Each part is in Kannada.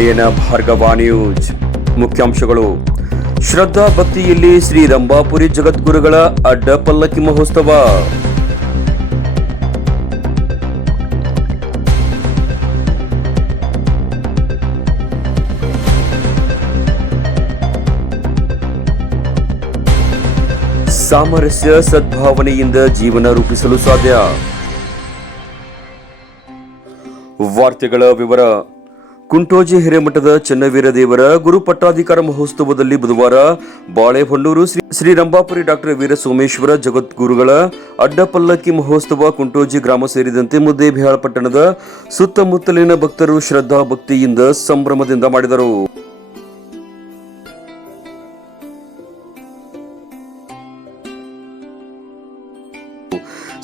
ನಯನ ಭಾರ್ಗವ ನ್ಯೂಸ್. ಮುಖ್ಯಾಂಶಗಳು. ಶ್ರದ್ಧಾ ಭಕ್ತಿಯಲ್ಲಿ ಶ್ರೀ ರಂಭಾಪುರಿ ಜಗದ್ಗುರುಗಳ ಅಡ್ಡ ಪಲ್ಲಕ್ಕಿ ಮಹೋತ್ಸವ. ಸಾಮರಸ್ಯ ಸದ್ಭಾವನೆಯಿಂದ ಜೀವನ ರೂಪಿಸಲು ಸಾಧ್ಯ. ವಾರ್ತೆಗಳ ವಿವರ. ಕುಂಟೋಜಿ ಹಿರೇಮಠದ ಚನ್ನವೀರ ದೇವರ ಗುರು ಪಟ್ಟಾಧಿಕಾರ ಮಹೋತ್ಸವದಲ್ಲಿ ಬುಧವಾರ ಬಾಳೆಹೊನ್ನೂರು ಶ್ರೀ ರಂಭಾಪುರಿ ಡಾಕ್ಟರ್ ವೀರ ಸೋಮೇಶ್ವರ ಜಗದ್ಗುರುಗಳ ಅಡ್ಡಪಲ್ಲಕ್ಕಿ ಮಹೋತ್ಸವ ಕುಂಟೋಜಿ ಗ್ರಾಮ ಸೇರಿದಂತೆ ಮುದ್ದೇಬಿಹಾಳ ಪಟ್ಟಣದ ಸುತ್ತಮುತ್ತಲಿನ ಭಕ್ತರು ಶ್ರದ್ಧಾ ಭಕ್ತಿಯಿಂದ ಸಂಭ್ರಮದಿಂದ ಮಾಡಿದರು.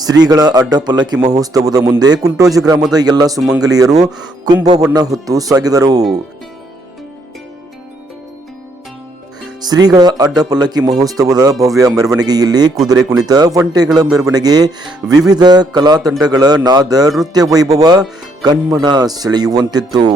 ಶ್ರೀಗಳ ಅಡ್ಡ ಪಲ್ಲಕ್ಕಿ ಮಹೋತ್ಸವದ ಮುಂದೆ ಕುಂಟೋಜಿ ಗ್ರಾಮದ ಎಲ್ಲ ಸುಮಂಗಲಿಯರು ಕುಂಭವನ್ನ ಹೊತ್ತು ಸಾಗಿದರು. ಶ್ರೀಗಳ ಅಡ್ಡ ಪಲ್ಲಕ್ಕಿ ಮಹೋತ್ಸವದ ಭವ್ಯ ಮೆರವಣಿಗೆಯಲ್ಲಿ ಕುದುರೆ ಕುಣಿತ, ಒಂಟೆಗಳ ಮೆರವಣಿಗೆ, ವಿವಿಧ ಕಲಾತಂಡಗಳ ನಾದ, ನೃತ್ಯ ವೈಭವ ಕಣ್ಮನ ಸೆಳೆಯುವಂತಿತ್ತು.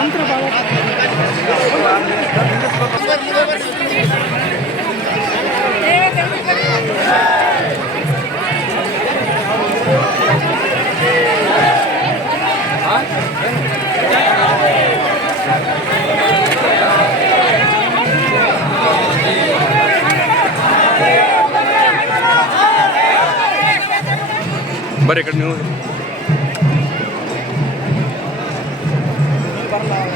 అంతర Thank you. ಈ ಕಡೆ ನೀವು पापं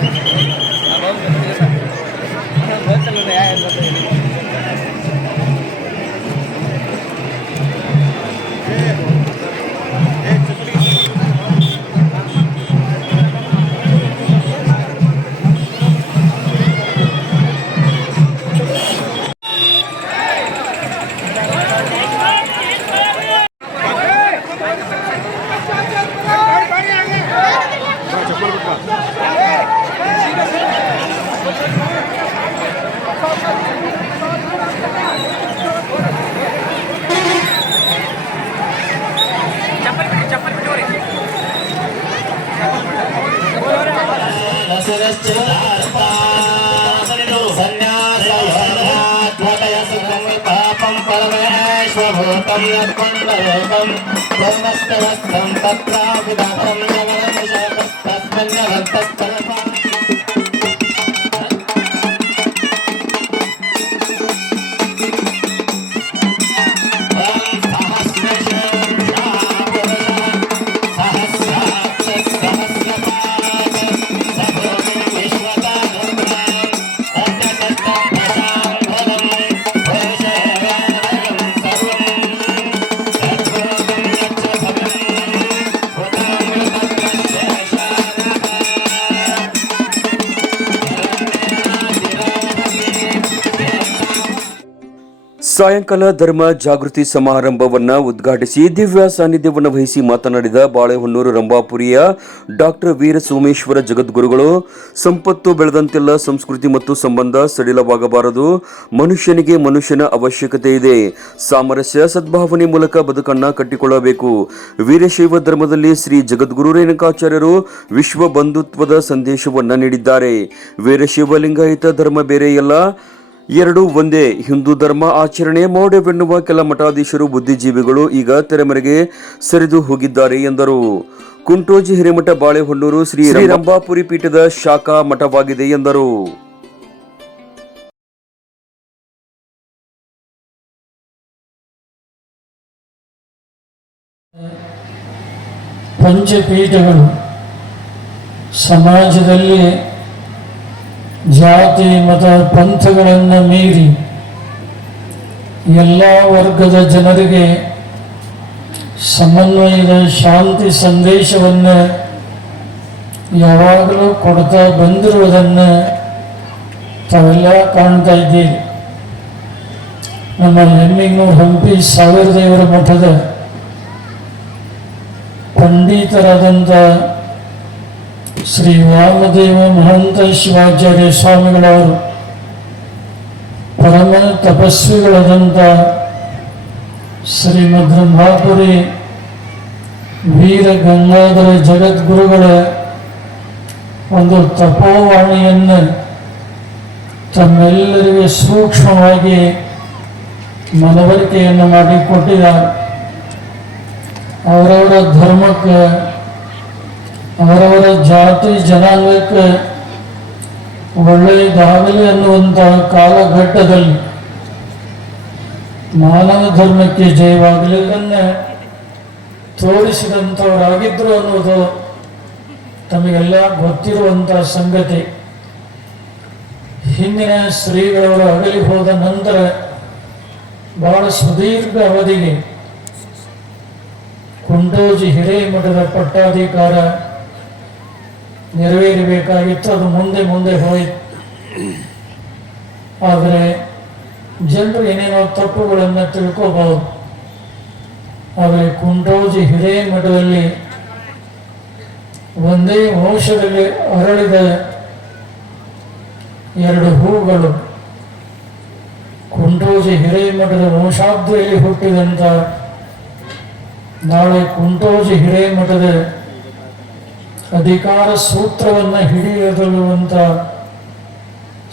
परमेश्वभूतं यत्कुण्डलोकं ब्रह्मस्तवस्तं तत्राविदं ಸಾಯಂಕಾಲ ಧರ್ಮ ಜಾಗೃತಿ ಸಮಾರಂಭವನ್ನು ಉದ್ಘಾಟಿಸಿ ದಿವ್ಯ ಸಾನ್ನಿಧ್ಯವನ್ನು ವಹಿಸಿ ಮಾತನಾಡಿದ ಬಾಳೆಹೊನ್ನೂರು ರಂಭಾಪುರಿಯ ಡಾಕ್ಟರ್ ವೀರ ಸೋಮೇಶ್ವರ ಜಗದ್ಗುರುಗಳು, ಸಂಪತ್ತು ಬೆಳೆದಂತೆಲ್ಲ ಸಂಸ್ಕೃತಿ ಮತ್ತು ಸಂಬಂಧ ಸಡಿಲವಾಗಬಾರದು, ಮನುಷ್ಯನಿಗೆ ಮನುಷ್ಯನ ಅವಶ್ಯಕತೆ ಇದೆ, ಸಾಮರಸ್ಯ ಸದ್ಭಾವನೆ ಮೂಲಕ ಬದುಕನ್ನ ಕಟ್ಟಿಕೊಳ್ಳಬೇಕು. ವೀರಶೈವ ಧರ್ಮದಲ್ಲಿ ಶ್ರೀ ಜಗದ್ಗುರು ರೇಣುಕಾಚಾರ್ಯರು ವಿಶ್ವ ಬಂಧುತ್ವದ ಸಂದೇಶವನ್ನು ನೀಡಿದ್ದಾರೆ. ವೀರಶೈವ ಲಿಂಗಾಯತ ಧರ್ಮ ಬೇರೆಯಲ್ಲ ಎರಡು ಒಂದೇ ಹಿಂದೂ ಧರ್ಮ ಆಚರಣೆ ಮೌಢ್ಯವೆನ್ನುವ ಕೆಲ ಮಠಾಧೀಶರು ಬುದ್ಧಿಜೀವಿಗಳು ಈಗ ತೆರೆಮರೆಗೆ ಸರಿದು ಹೋಗಿದ್ದಾರೆ ಎಂದರು. ಕುಂಟೋಜಿ ಹಿರೇಮಠ ಬಾಳೆಹೊನ್ನೂರು ಶ್ರೀ ರಂಭಾಪುರಿ ಪೀಠದ ಶಾಖಾ ಮಠವಾಗಿದೆ ಎಂದರು. ಪಂಚಪೀಠಗಳು ಸಮಾಜದಲ್ಲಿ ಜಾತಿ, ಮತ, ಪಂಥಗಳನ್ನು ಮೀರಿ ಎಲ್ಲ ವರ್ಗದ ಜನರಿಗೆ ಸಮನ್ವಯದ ಶಾಂತಿ ಸಂದೇಶವನ್ನು ಯಾವಾಗಲೂ ಕೊಡ್ತಾ ಬಂದಿರುವುದನ್ನು ತಾವೆಲ್ಲ ಕಾಣ್ತಾ ಇದ್ದೀರಿ. ನಮ್ಮ ಎಮ್ಮಿಗ್ನೂರು ಹಂಪಿ ಸಾವಿರ ದೇವರ ಮಠದ ಪಂಡಿತರಾದಂಥ ಶ್ರೀ ವಾಮದೇವ ಮಹಂತ ಶಿವಾಚಾರ್ಯ ಸ್ವಾಮಿಗಳವರು ಪರಮ ತಪಸ್ವಿಗಳಾದಂಥ ಶ್ರೀಮದ್ ಬ್ರಹ್ಮಾಪುರಿ ವೀರ ಗಂಗಾಧರ ಜಗದ್ಗುರುಗಳ ಒಂದು ತಪೋವಾಣಿಯನ್ನು ತಮ್ಮೆಲ್ಲರಿಗೆ ಸೂಕ್ಷ್ಮವಾಗಿ ಮನವರಿಕೆಯನ್ನು ಮಾಡಿಕೊಟ್ಟಿದ್ದಾರೆ. ಅವರವರ ಧರ್ಮಕ್ಕೆ ಅವರವರ ಜಾತಿ ಜನಾಂಗಕ್ಕೆ ಒಳ್ಳೆಯದಾಗಲಿ ಅನ್ನುವಂತಹ ಕಾಲಘಟ್ಟದಲ್ಲಿ ಮಾನವ ಧರ್ಮಕ್ಕೆ ಜಯವಾಗಲಿಲ್ಲನ್ನ ತೋರಿಸಿದಂಥವರಾಗಿದ್ದರು ಅನ್ನೋದು ತಮಗೆಲ್ಲ ಗೊತ್ತಿರುವಂಥ ಸಂಗತಿ. ಹಿಂದಿನ ಶ್ರೀಗಳವರು ಅಗಲಿ ಹೋದ ನಂತರ ಬಹಳ ಸುದೀರ್ಘ ಅವಧಿಗೆ ಕುಂಟೋಜಿ ಹಿರೇಮಠದ ಪಟ್ಟಾಧಿಕಾರ ನೆರವೇರಬೇಕಾಗಿತ್ತು, ಅದು ಮುಂದೆ ಮುಂದೆ ಹೋಯಿತು. ಆದರೆ ಜನರು ಏನೇನೋ ತಪ್ಪುಗಳನ್ನು ತಿಳ್ಕೋಬಹುದು. ಆದರೆ ಕುಂಟೋಜಿ ಹಿರೇಮಠದಲ್ಲಿ ಒಂದೇ ವಂಶದಲ್ಲಿ ಅರಳಿದ ಎರಡು ಹೂಗಳು. ಕುಂಟೋಜಿ ಹಿರೇಮಠದ ವಂಶಾಬ್ದಿಯಲ್ಲಿ ಹುಟ್ಟಿದಂಥ ನಾಳೆ ಕುಂಟೋಜಿ ಹಿರೇಮಠದ ಅಧಿಕಾರ ಸೂತ್ರವನ್ನು ಅಂತ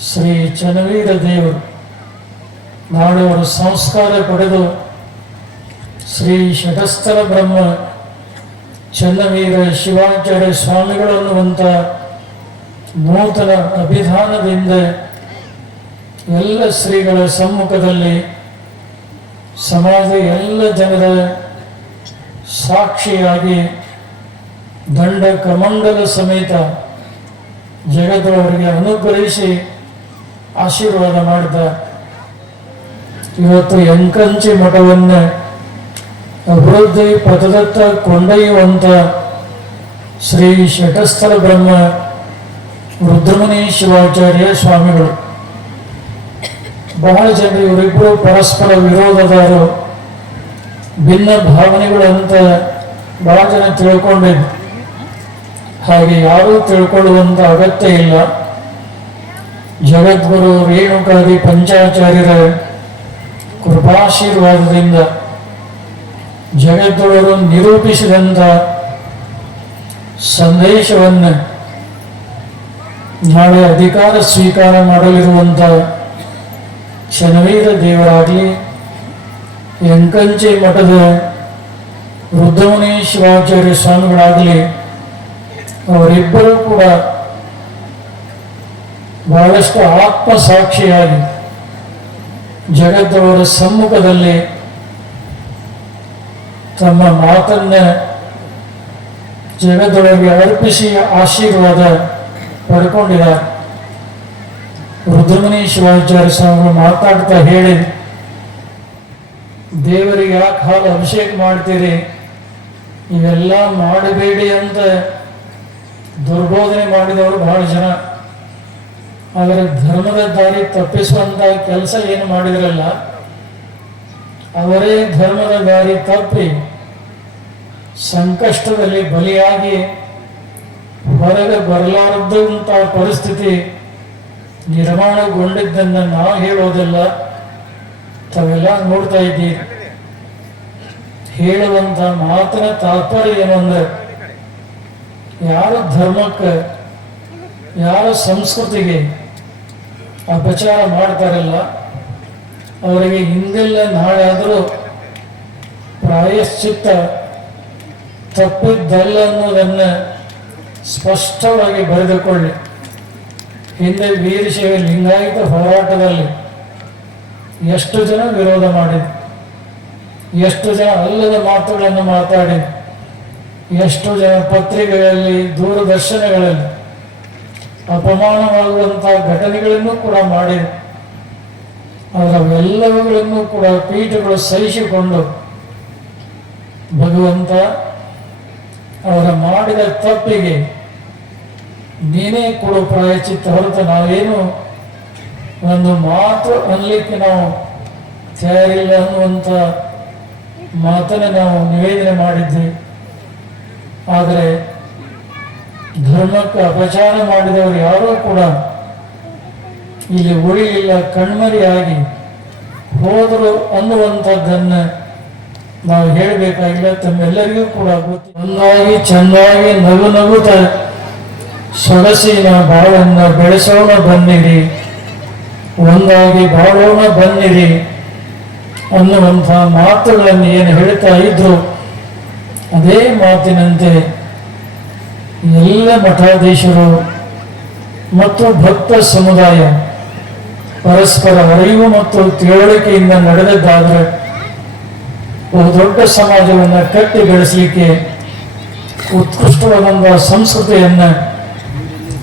ಶ್ರೀ ಚನ್ನವೀರ ದೇವರು ನಾಳೆ ಅವರು ಸಂಸ್ಕಾರ ಪಡೆದು ಶ್ರೀ ಷಟಸ್ಥಲ ಬ್ರಹ್ಮ ಚನ್ನವೀರ ಶಿವಾಚಾರ್ಯ ಸ್ವಾಮಿಗಳನ್ನುವಂಥ ನೂತನ ಅಭಿಧಾನದಿಂದ ಎಲ್ಲ ಶ್ರೀಗಳ ಸಮ್ಮುಖದಲ್ಲಿ ಸಮಾಜ ಎಲ್ಲ ಜನರ ಸಾಕ್ಷಿಯಾಗಿ ದಂಡ ಕಮಂಡಲ ಸಮೇತ ಜಗದವರಿಗೆ ಅನುಗ್ರಹಿಸಿ ಆಶೀರ್ವಾದ ಮಾಡಿದ ಇವತ್ತು ಎಂಕಂಚಿ ಮಠವನ್ನ ಅಭಿವೃದ್ಧಿ ಪಥದತ್ತ ಕೊಂಡೊಯ್ಯುವಂತ ಶ್ರೀ ಶಟಸ್ಥಲ ಬ್ರಹ್ಮ ರುದ್ರಮುನಿ ಶಿವಾಚಾರ್ಯ ಸ್ವಾಮಿಗಳು. ಬಹಳ ಜನ ಇವರಿಬ್ಬರು ಪರಸ್ಪರ ವಿರೋಧದಾರು ಭಿನ್ನ ಭಾವನೆಗಳಂತ ಬಹಳ ಜನ ತಿಳ್ಕೊಂಡಿದ್ದು ಹಾಗೆ ಯಾರೂ ತಿಳ್ಕೊಳ್ಳುವಂತ ಅಗತ್ಯ ಇಲ್ಲ. ಜಗದ್ಗುರು ರೇಣುಕಾದಿ ಪಂಚಾಚಾರ್ಯರ ಕೃಪಾಶೀರ್ವಾದದಿಂದ ಜಗದ್ಗುರು ನಿರೂಪಿಸಿದಂಥ ಸಂದೇಶವನ್ನು ನಾಳೆ ಅಧಿಕಾರ ಸ್ವೀಕಾರ ಮಾಡಲಿರುವಂಥ ಶನವೀರ ದೇವರಾಗಲಿ, ಎಂಕಂಚೆ ಮಠದ ರುದ್ರಮುನೀಶ್ವರಾಚಾರ್ಯ ಸ್ವಾಮಿಗಳಾಗಲಿ ಅವರಿಬ್ಬರೂ ಕೂಡ ಬಹಳಷ್ಟು ಆತ್ಮ ಸಾಕ್ಷಿಯಾಗಿ ಜಗತ್ತವರ ಸಮ್ಮುಖದಲ್ಲಿ ತಮ್ಮ ಮಾತನ್ನ ಜಗದೊಳಗೆ ಅರ್ಪಿಸಿ ಆಶೀರ್ವಾದ ಪಡ್ಕೊಂಡಿದ್ದಾರೆ. ರುದ್ರಮುನಿ ಶಿವಾಚಾರ್ಯ ಸ್ವಾಮಿಗಳು ಮಾತಾಡ್ತಾ ಹೇಳಿ, ದೇವರಿಗೆ ಯಾಕೆ ಹಾಲು ಅಭಿಷೇಕ ಮಾಡ್ತೀರಿ? ಇವೆಲ್ಲ ಮಾಡಬೇಡಿ ಅಂತ ದುರ್ಬೋಧನೆ ಮಾಡಿದವರು ಬಹಳ ಜನ. ಆದರೆ ಧರ್ಮದ ದಾರಿ ತಪ್ಪಿಸುವಂತ ಕೆಲಸ ಏನು ಮಾಡಿದ್ರಲ್ಲ, ಅವರೇ ಧರ್ಮದ ದಾರಿ ತಪ್ಪಿ ಸಂಕಷ್ಟದಲ್ಲಿ ಬಲಿಯಾಗಿ ಹೊರಗೆ ಬರಲಾರದಂತಹ ಪರಿಸ್ಥಿತಿ ನಿರ್ಮಾಣಗೊಂಡಿದ್ದನ್ನ ನಾವು ಹೇಳೋದಿಲ್ಲ. ತಾವೆಲ್ಲ ನೋಡ್ತಾ ಇದ್ದೀರಿ. ಹೇಳುವಂತ ಮಾತಿನ ತಾತ್ಪರ್ಯ ಏನು ಅಂದ್ರೆ ಯಾರು ಧರ್ಮಕ್ಕೆ, ಯಾರ ಸಂಸ್ಕೃತಿಗೆ ಅಪಚಾರ ಮಾಡ್ತಾರಲ್ಲ, ಅವರಿಗೆ ಹಿಂದೆಲ್ಲ ನಾಳೆ ಆದರೂ ಪ್ರಾಯಶ್ಚಿತ್ತ ತಪ್ಪಿದ್ದಲ್ಲ ಅನ್ನೋದನ್ನು ಸ್ಪಷ್ಟವಾಗಿ ಬರೆದುಕೊಳ್ಳಿ. ಹಿಂದೆ ವೀರಶೈವ ಲಿಂಗಾಯತ ಹೋರಾಟದಲ್ಲಿ ಎಷ್ಟು ಜನ ವಿರೋಧ ಮಾಡಿದ್ರು? ಎಷ್ಟು ಜನ ಅಲ್ಲದ ಮಾತುಗಳನ್ನು ಮಾತಾಡಿ ಎಷ್ಟು ಜನ ಪತ್ರಿಕೆಗಳಲ್ಲಿ ದೂರದರ್ಶನಗಳಲ್ಲಿ ಅಪಮಾನವಾಗುವಂತಹ ಘಟನೆಗಳನ್ನು ಕೂಡ ಮಾಡಿ ಅದರೆಲ್ಲವುಗಳನ್ನು ಕೂಡ ಪೀಠಗಳು ಸಹಿಸಿಕೊಂಡು ಭಗವಂತ ಅವರ ಮಾಡಿದ ತಪ್ಪಿಗೆ ನೀನೇ ಕೊಡು ಪ್ರಾಯಚಿತ್ತ ಹೊರತು ನಾವೇನು ಒಂದು ಮಾತು ಅನ್ಲಿಕ್ಕೆ ನಾವು ತಯಾರಿಲ್ಲ ಅನ್ನುವಂಥ ಮಾತನ್ನು ನಾವು ನಿವೇದನೆ ಮಾಡಿದ್ವಿ. ಆದರೆ ಧರ್ಮಕ್ಕೆ ಅಪಚಾರ ಮಾಡಿದವರು ಯಾರೂ ಕೂಡ ಇಲ್ಲಿ ಉಳಿಲಿಲ್ಲ, ಕಣ್ಮರಿಯಾಗಿ ಹೋದರು ಅನ್ನುವಂಥದ್ದನ್ನು ನಾವು ಹೇಳಬೇಕಾಗಿಲ್ಲ. ತಮ್ಮೆಲ್ಲರಿಗೂ ಕೂಡ ಗೊತ್ತು ಒಂದಾಗಿ ಚೆನ್ನಾಗಿ ನಗು ನಗುತ್ತ ಸೊಗಸಿನ ಬಾಳನ್ನ ಬೆಳೆಸೋಣ ಬನ್ನಿರಿ, ಒಂದಾಗಿ ಬಾಳೋಣ ಬನ್ನಿರಿ ಅನ್ನುವಂಥ ಮಾತುಗಳನ್ನು ಏನು ಹೇಳ್ತಾ ಇದ್ರು. ಅದೇ ಮಾತಿನಂತೆ ಎಲ್ಲ ಮಠಾಧೀಶರು ಮತ್ತು ಭಕ್ತ ಸಮುದಾಯ ಪರಸ್ಪರ ಅರಿವು ಮತ್ತು ತಿಳುವಳಿಕೆಯಿಂದ ನಡೆದದ್ದಾದರೆ ಒಂದು ದೊಡ್ಡ ಸಮಾಜವನ್ನು ಕಟ್ಟಿ ಬೆಳೆಸಲಿಕ್ಕೆ ಉತ್ಕೃಷ್ಟವಾದಂಥ ಸಂಸ್ಕೃತಿಯನ್ನು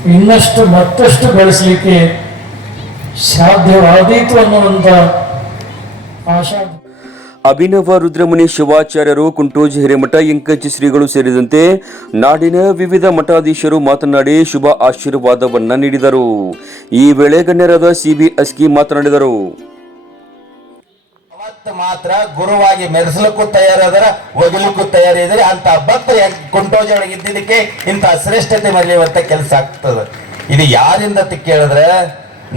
ಇನ್ನಷ್ಟು ಮತ್ತಷ್ಟು ಬೆಳೆಸಲಿಕ್ಕೆ ಸಾಧ್ಯವಾದೀತು ಅನ್ನುವಂಥ ಆಶಾ ಅಭಿನವ ರುದ್ರಮುನಿ ಶಿವಾಚಾರ್ಯರು ಕುಂಟೋಜಿ ಹಿರೇಮಠ ಎಂಕಂಚಿ ಶ್ರೀಗಳು ಸೇರಿದಂತೆ ನಾಡಿನ ವಿವಿಧ ಮಠಾಧೀಶರು ಮಾತನಾಡಿ ಶುಭ ಆಶೀರ್ವಾದವನ್ನ ನೀಡಿದರು. ಈ ವೇಳೆ ಗಣ್ಯರಾದ ಸಿಬಿ ಅಸ್ಕಿ ಮಾತನಾಡಿದರು. ಮಾತ್ರ ಗುರುವಾಗಿ ಮೆರೆಸಲಿಕ್ಕೂ ತಯಾರಾದರ ಒಗಿಲಿಕ್ಕೂ ತಯಾರಿದರೆ ಅಂತ ಭಕ್ತ ಕುಂಟೋಜಿಯೊಳಗೆ ಇದ್ದಿದ್ದಕ್ಕೆ ಇಂಥ ಶ್ರೇಷ್ಠತೆ ಮರೆಯುವಂತ ಕೆಲಸ ಆಗ್ತದೆ. ಇದು ಯಾರಿಂದ ಕೇಳಿದ್ರೆ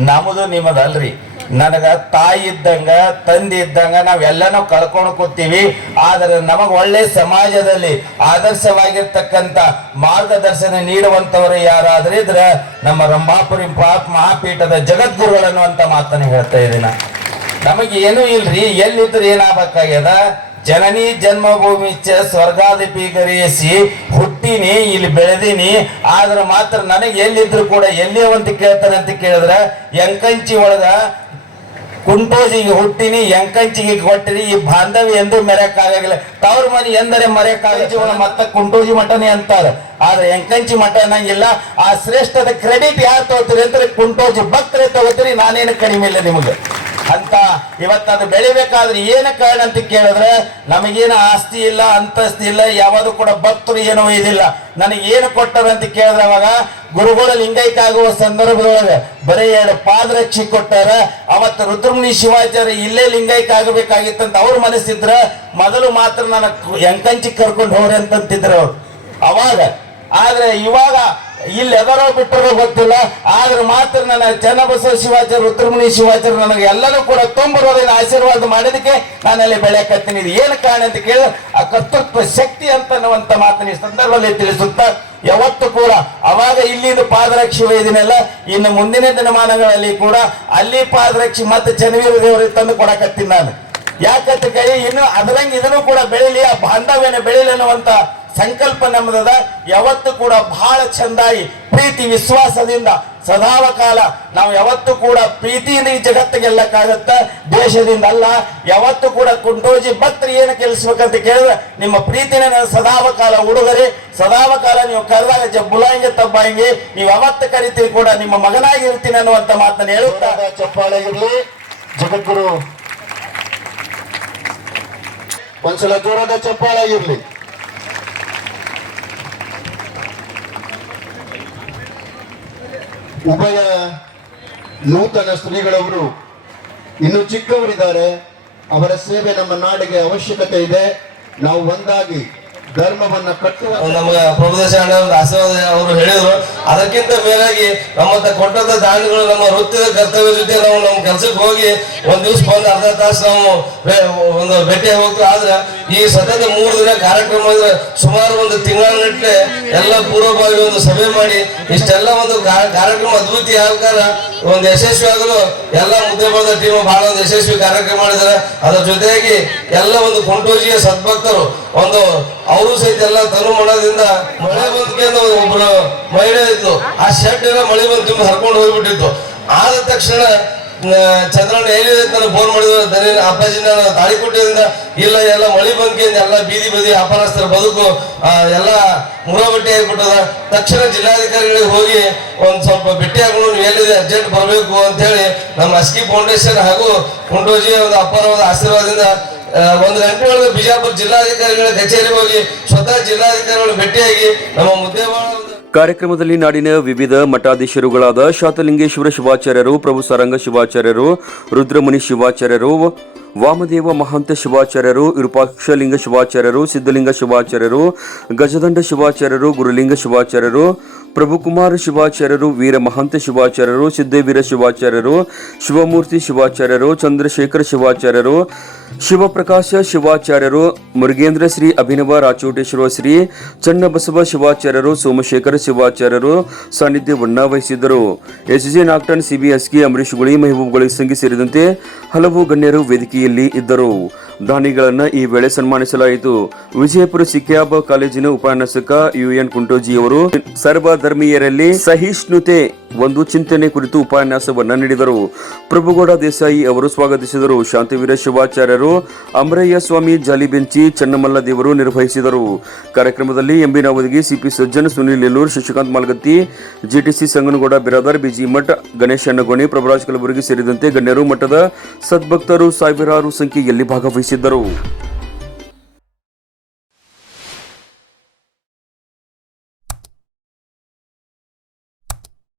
ನಮ್ಮದು ನಿಮ್ಮದಲ್ರಿ. ನನಗ ತಾಯಿ ಇದ್ದಂಗ, ತಂದೆ ಇದ್ದಂಗ ನಾವೆಲ್ಲನೂ ಕಳ್ಕೊಂಡು ಕೂತೀವಿ. ಆದರೆ ನಮಗ ಒಳ್ಳೆ ಸಮಾಜದಲ್ಲಿ ಆದರ್ಶವಾಗಿರ್ತಕ್ಕಂಥ ಮಾರ್ಗದರ್ಶನ ನೀಡುವಂತವರು ಯಾರಾದ್ರೂ ಇದ್ರೆ ನಮ್ಮ ರಂಭಾಪುರಿ ಮಹಾಪೀಠದ ಜಗದ್ಗುರುಗಳು ಅನ್ನುವಂತ ಮಾತನ್ನು ಹೇಳ್ತಾ ಇದ್ದೀನಿ. ನಮಗೆ ಏನು ಇಲ್ರಿ, ಎಲ್ಲಿದ್ರೆ ಏನಾಗಬೇಕಾಗ್ಯದ? ಜನನಿ ಜನ್ಮಭೂಮಿ ಚ ಸ್ವರ್ಗಾದಿಪಿ ಗರಿಯಿಸಿ ಹುಟ್ಟಿನಿ, ಇಲ್ಲಿ ಬೆಳೆದಿನಿ. ಆದ್ರೆ ಮಾತ್ರ ನನಗೆ ಎಲ್ಲಿದ್ರು ಕೂಡ ಎಲ್ಲಿ ಅಂತ ಕೇಳ್ತಾರೆ ಅಂತ ಕೇಳಿದ್ರೆ ಎಂಕಂಚಿ ಒಳಗ ಕುಂಟೋಜಿಗೆ ಹುಟ್ಟಿನಿ, ಎಂಕಂಚಿಗೆ ಕೊಟ್ಟಿನಿ ಈ ಬಾಂಧವ್ಯ ಎಂದು ಮೆರೆಯಕ್ಕಾಗಲ್ಲ ತವ್ರ ಮನೆ ಎಂದರೆ ಮರೆಯಕ್ಕಾಗಲ್ಲ. ಮತ್ತ ಕುಂಟೋಜಿ ಮಠನೇ ಅಂತಾರೆ. ಆದ್ರೆ ಎಂಕಂಚಿ ಮಠ ಅನ್ನಂಗಿಲ್ಲ. ಆ ಶ್ರೇಷ್ಠದ ಕ್ರೆಡಿಟ್ ಯಾರು ತಗೋತೀರಿ ಅಂದ್ರೆ ಕುಂಟೋಜಿ ಭಕ್ತರೇ ತಗೋತೀರಿ, ನಾನೇನು ಕಡಿಮೆ ಇಲ್ಲ ನಿಮಗೆ. ಅಂತ ಇವತ್ತದು ಬೆಳಿಬೇಕಾದ್ರೆ ಏನು ಕಾರಣ ಅಂತ ಕೇಳಿದ್ರೆ, ನಮಗೇನು ಆಸ್ತಿ ಇಲ್ಲ, ಅಂತಸ್ತಿ ಇಲ್ಲ, ಯಾವುದು ಕೂಡ ಭಕ್ತರು ಏನೋ ಇದಿಲ್ಲ. ನನಗೆ ಏನು ಕೊಟ್ಟರು ಅಂತ ಕೇಳಿದ್ರೆ ಅವಾಗ ಗುರುಗಳು ಲಿಂಗೈಕ್ಯ ಆಗುವ ಸಂದರ್ಭದೊಳಗೆ ಬರೀ ಎರಡು ಪಾದರಕ್ಷಿ ಕೊಟ್ಟಾರ. ಅವತ್ತು ರುದ್ರಮುನಿ ಶಿವಾಚಾರ್ಯ ಇಲ್ಲೇ ಲಿಂಗೈಕ್ಯ ಆಗಬೇಕಾಗಿತ್ತಂತ ಅವ್ರ ಮನಸ್ಸಿದ್ರ, ಮೊದಲು ಮಾತ್ರ ನನ್ನ ಎಂಕಂಚಿ ಕರ್ಕೊಂಡು ಹೋಗ್ರಿ ಅಂತಂತಿದ್ರು ಅವ್ರು. ಅವಾಗ. ಆದ್ರೆ ಇವಾಗ ಇಲ್ಲಿ ಎದರೋ ಬಿಟ್ಟರೋ ಗೊತ್ತಿಲ್ಲ, ಆದ್ರೆ ಮಾತ್ರ ನನ್ನ ಚನ್ನಬಸವ ಶಿವಾಚಾರ್ಯ, ರುದ್ರಮುನಿ ಶಿವಾಚಾರ್ಯ ನನಗೆ ಎಲ್ಲರೂ ಕೂಡ ತುಂಬಿರೋದಿಲ್ಲ ಆಶೀರ್ವಾದ ಮಾಡಿದಕ್ಕೆ ನಾನಲ್ಲಿ ಬೆಳೆಯಕತ್ತೀನಿ ಇದು ಏನು ಕಾರಣ ಅಂತ ಕೇಳ ಆ ಕರ್ತೃತ್ವ ಶಕ್ತಿ ಅಂತ ಅನ್ನುವಂತ ಮಾತನ್ನ ಈ ಸಂದರ್ಭದಲ್ಲಿ ತಿಳಿಸುತ್ತಾ, ಯಾವತ್ತು ಕೂಡ, ಅವಾಗ ಇಲ್ಲಿದು ಪಾದರಕ್ಷಿ ಒಯ್ದಿನಲ್ಲ ಇನ್ನು ಮುಂದಿನ ದಿನಮಾನಗಳಲ್ಲಿ ಕೂಡ ಅಲ್ಲಿ ಪಾದರಕ್ಷಿ ಮತ್ತೆ ಚನ್ನವೀರ ದೇವರಿಗೆ ತಂದು ಕೊಡಕತ್ತೀನಿ ನಾನು. ಯಾಕಂತ ಕೈ ಇನ್ನು ಅದರಂಗೆ ಇದನ್ನು ಕೂಡ ಬೆಳಿಲಿ, ಆ ಬಾಂಧವ್ಯನ ಬೆಳಿಲಿ ಅನ್ನುವಂತ ಸಂಕಲ್ಪ ನಮ್ಮದದ. ಯಾವತ್ತು ಕೂಡ ಬಹಳ ಚಂದಾಯಿ ಪ್ರೀತಿ, ವಿಶ್ವಾಸದಿಂದ ಸದಾವ ಕಾಲ ನಾವು ಯಾವತ್ತು ಕೂಡ ಪ್ರೀತಿಯಿಂದ ಈ ಜಗತ್ತಿಗೆಲ್ಲಕ್ಕಾಗತ್ತ ದೇಶದಿಂದ ಅಲ್ಲ, ಯಾವತ್ತು ಕೂಡ ಕುಂಟೋಜಿ ಭಕ್ತರು ಏನು ಕೆಲಸಬೇಕಂತ ಕೇಳಿದ್ರೆ, ನಿಮ್ಮ ಪ್ರೀತಿನ ಸದಾವ ಕಾಲ ಉಡುಗೊರೆ ಸದಾವ ಕಾಲ ನೀವು ಕರೆದಾಗ ಜ ತಬ್ಬಾಯಿಂಗೆ ನೀವು ಯಾವತ್ತು ಕರಿತೀರಿ ಕೂಡ ನಿಮ್ಮ ಮಗನಾಗಿರ್ತೀನಿ ಅನ್ನುವಂತ ಮಾತನ್ನು ಹೇಳುತ್ತಾ. ಜೋರಾದ ಚಪ್ಪಾಳೆ ಇರಲಿ. ಜಗದ್ಗುರು. ಒಂದ್ಸಲ ಜೋರಾದ ಚಪ್ಪಾಳೆ ಉಭಯ ನೂತನ ಸ್ತ್ರೀಗಳವರು ಇನ್ನು ಚಿಕ್ಕವರಿದ್ದಾರೆ. ಅವರ ಸೇವೆ ನಮ್ಮ ನಾಡಿಗೆ ಅವಶ್ಯಕತೆ ಇದೆ. ನಾವು ಒಂದಾಗಿ ಧರ್ಮವನ್ನ ಕಟ್ಟುವ ನಮ್ಮ ಪ್ರಭುದೇಶ ಆಶೀರ್ವಾದ ಅವರು ಹೇಳಿದ್ರು. ಅದಕ್ಕಿಂತ ಮೇಲಾಗಿ ನಮ್ಮ ಕೊಟ್ಟಂತ ದಾನಿಗಳು ನಮ್ಮ ವೃತ್ತಿಯ ಕರ್ತವ್ಯ ಜೊತೆ ನಾವು ನಮ್ಮ ಕೆಲಸಕ್ಕೆ ಹೋಗಿ ಒಂದ್ ದಿವ್ಸ ಒಂದು ಅರ್ಧ ತಾಸು ನಾವು ಒಂದು ಭೇಟಿ ಹೋಗ್ತು ಆದ್ರೆ ಈ ಸತತ ಮೂರು ದಿನ ಕಾರ್ಯಕ್ರಮ ಸುಮಾರು ಒಂದು ತಿಂಗಳ ಎಲ್ಲ ಪೂರ್ವಭಾವಿ ಒಂದು ಸಭೆ ಮಾಡಿ ಇಷ್ಟೆಲ್ಲ ಒಂದು ಕಾರ್ಯಕ್ರಮ ಅದ್ಭುತ ಆಗಾರ ಒಂದು ಯಶಸ್ವಿ ಆಗಲು ಎಲ್ಲ ಮುದ್ದೆ ಬಂದ ಟೀಮ್ ಬಹಳ ಒಂದು ಯಶಸ್ವಿ ಕಾರ್ಯಕ್ರಮ ಮಾಡಿದ್ದಾರೆ. ಅದರ ಜೊತೆಯಾಗಿ ಎಲ್ಲ ಒಂದು ಕುಂಟೂಜಿಯ ಸದ್ಭಕ್ತರು, ಒಂದು ಅವರು ಸಹಿತ ಎಲ್ಲ ತನು ಮಾಡೋದ್ರಿಂದ ಮಳೆ ಬಂದಕ್ಕೆ ಒಬ್ಬರು ಮಹಿಳೆ ಇತ್ತು ಆ ಶೆಡ್ ಎಲ್ಲ ಮಳೆ ಬಂದು ತುಂಬ ಹರ್ಕೊಂಡು ಹೋಗ್ಬಿಟ್ಟಿತ್ತು. ಆದ ತಕ್ಷಣ ಚಂದ್ರಣ್ಣ ಏನಿದೆ ನನಗೆ ಫೋನ್ ಮಾಡಿದ್ರು? ಅಪ್ಪಾಜಿ, ನಾನು ತಾಳಿಕೋಟೆಯಿಂದ ಇಲ್ಲ, ಎಲ್ಲ ಮಳಿ ಬಂಕಿ ಎಲ್ಲ ಬೀದಿ ಬದಿ ಅಪರಾಸ್ತರ ಬದುಕು ಎಲ್ಲ ಮುರಾಬಟ್ಟಿ ಆಗಿಬಿಟ್ಟದ. ತಕ್ಷಣ ಜಿಲ್ಲಾಧಿಕಾರಿಗಳಿಗೆ ಹೋಗಿ ಒಂದು ಸ್ವಲ್ಪ ಭೇಟಿ ಹಾಕೊಂಡು ನೀವು ಎಲ್ಲಿದೆ, ಅರ್ಜೆಂಟ್ ಬರಬೇಕು ಅಂತ ಹೇಳಿ ನಮ್ಮ ಅಸ್ಕಿ ಫೌಂಡೇಶನ್ ಹಾಗೂ ಕುಂಡೋಜಿ ಒಂದು ಅಪ್ಪರ ಆಶೀರ್ವಾದದಿಂದ ಒಂದು ಗಂಟೆ ಒಳಗೆ ಬಿಜಾಪುರ ಜಿಲ್ಲಾಧಿಕಾರಿಗಳ ಕಚೇರಿಗೆ ಹೋಗಿ, ಸ್ವತಃ ಜಿಲ್ಲಾಧಿಕಾರಿಗಳು ಭೇಟಿಯಾಗಿ ನಮ್ಮ ಮುದ್ದೆ ಒಂದು ಕಾರ್ಯಕ್ರಮದಲ್ಲಿ ನಾಡಿನ ವಿವಿಧ ಮಠಾಧೀಶರುಗಳಾದ ಶಾತಲಿಂಗೇಶ್ವರ ಶಿವಾಚಾರ್ಯರು, ಪ್ರಭು ಸಾರಂಗ ಶಿವಾಚಾರ್ಯರು, ರುದ್ರಮುನಿ ಶಿವಾಚಾರ್ಯರು, ವಾಮದೇವ ಮಹಾಂತ ಶಿವಾಚಾರ್ಯರು, ವಿರೂಪಾಕ್ಷಲಿಂಗ ಶಿವಾಚಾರ್ಯರು, ಸಿದ್ಧಲಿಂಗ ಶಿವಾಚಾರ್ಯರು, ಗಜದಂಡ ಶಿವಾಚಾರ್ಯರು, ಗುರುಲಿಂಗ ಶಿವಾಚಾರ್ಯರು, ಪ್ರಭುಕುಮಾರ ಶಿವಾಚಾರ್ಯರು, ವೀರ ಮಹಾಂತ ಶಿವಾಚಾರ್ಯರು ಸಿದ್ದೇವೀರ ಶಿವಾಚಾರ್ಯರು, ಶಿವಮೂರ್ತಿ ಶಿವಾಚಾರ್ಯರು, ಚಂದ್ರಶೇಖರ ಶಿವಾಚಾರ್ಯರು ಶಿವಪ್ರಕಾಶ ಶಿವಾಚಾರ್ಯರು, ಮುರುಗೇಂದ್ರ ಶ್ರೀ ಅಭಿನವ ರಾಚೋಟೇಶ್ವರ ಶ್ರೀ ಚನ್ನಬಸವ ಶಿವಾಚಾರ್ಯರು, ಸೋಮಶೇಖರ ಶಿವಾಚಾರ್ಯರು ಸಾನ್ನಿಧ್ಯವನ್ನ ವಹಿಸಿದ್ದರು ಎಸ್ ಜೆ ನಾಗ್ಟನ್ ಅಂಬರೀಶ್ ಗುಳಿ, ಮೆಹಬೂಬ್ ಗುಳಿ ಸಂಘಿ ಸೇರಿದಂತೆ ಹಲವು ಗಣ್ಯರು ವೇದಿಕೆಯಲ್ಲಿ ಇದ್ದರು. ದಾನಿಗಳನ್ನು ಈ ವೇಳೆ ಸನ್ಮಾನಿಸಲಾಯಿತು. ವಿಜಯಪುರ ಸಿಕ್ಯಾಬ ಕಾಲೇಜಿನ ಉಪನ್ಯಾಸಕ ಯು ಎನ್ ಕುಂಟೋಜಿಯವರು, ಸರ್ವಧರ್ಮೀಯರಲ್ಲಿ ಸಹಿಷ್ಣುತೆ ಒಂದು ಚಿಂತನೆ ಕುರಿತು ಉಪನ್ಯಾಸವನ್ನು ನೀಡಿದರು. ಪ್ರಭುಗೌಡ ದೇಸಾಯಿ ಅವರು ಸ್ವಾಗತಿಸಿದರು. ಶಾಂತಿವೀರ ಶಿವಾಚಾರ್ಯರು ಅಮರಯ್ಯ ಸ್ವಾಮಿ ಜಾಲಿಬೆಂಚಿ ಚನ್ನಮಲ್ಲ ದೇವರು ನಿರ್ವಹಿಸಿದರು. ಕಾರ್ಯಕ್ರಮದಲ್ಲಿ MB Navadagi CP Sajjan, Sunil Ellur Shashikant Malgatti, GTC Sanganagouda, Biradar, BG Math, Ganesha Annagoni, Prabhuraj Kalaburagi ಸೇರಿದಂತೆ ಗಣ್ಯರು ಮಠದ ಸದ್ಭಕ್ತರು ಸಾವಿರಾರು ಸಂಖ್ಯೆಯಲ್ಲಿ ಭಾಗವಹಿಸಿದ್ದರು.